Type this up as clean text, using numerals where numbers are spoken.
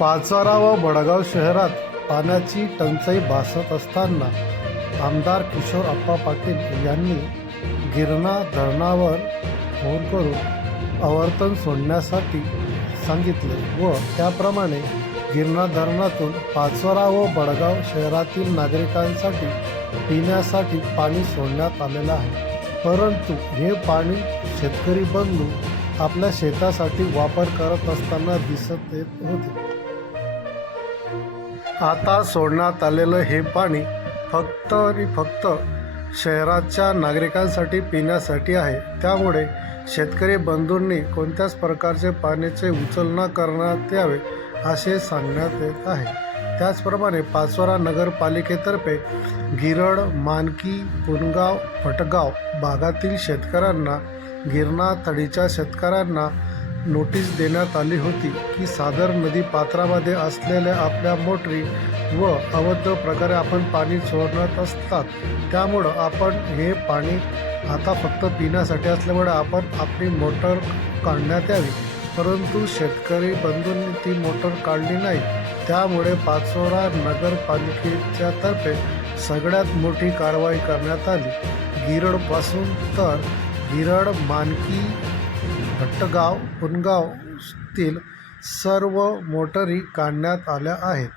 पाचारा व बडगाव शहरात पाण्याची टंचाई भासत असताना आमदार किशोर आप्पा पाटील यांनी गिरणा धरणावर फोन करून आवर्तन सोडण्यासाठी सांगितले व त्याप्रमाणे गिरणा धरणातून पाचोरा व बडगाव शहरातील नागरिकांसाठी पिण्यासाठी पाणी सोडण्यात आलेलं आहे। परंतु हे पाणी शेतकरी बंधू आपल्या शेतासाठी वापर करत असताना दिसत येत होते। आता सोडण्यात आलेलं हे पाणी फक्त आणि फक्त शहराच्या नागरिकांसाठी पिण्यासाठी आहे। त्यामुळे शेतकरी बंधूंनी कोणत्याच प्रकारचे पाण्याचे उचल न करण्यात यावे असे सांगण्यात येत आहे। त्याचप्रमाणे पाचोरा नगरपालिकेतर्फे गिरड, मानकी, पुनगाव, फटगाव भागातील शेतकऱ्यांना गिरणा तडीच्या शेतकऱ्यांना नोटीस देण्यात आली होती की सादर नदी पात्रामध्ये असलेल्या आपल्या मोटरी व अवैध प्रकारे आपण पाणी सोडत असतात। त्यामुळं आपण हे पाणी आता फक्त पिण्यासाठी असल्यामुळे आपण आपली मोटर काढण्यात यावी। परंतु शेतकरी बंधूंनी ती मोटर काढली नाही। त्यामुळे पाचोरा नगरपालिकेच्या तर्फे सगळ्यात मोठी कारवाई करण्यात आली। गिरडपासून तर गिरड, मानकी, भट्टगाव, पुनगावतील सर्व मोटरी काढण्यात आल्या आहेत।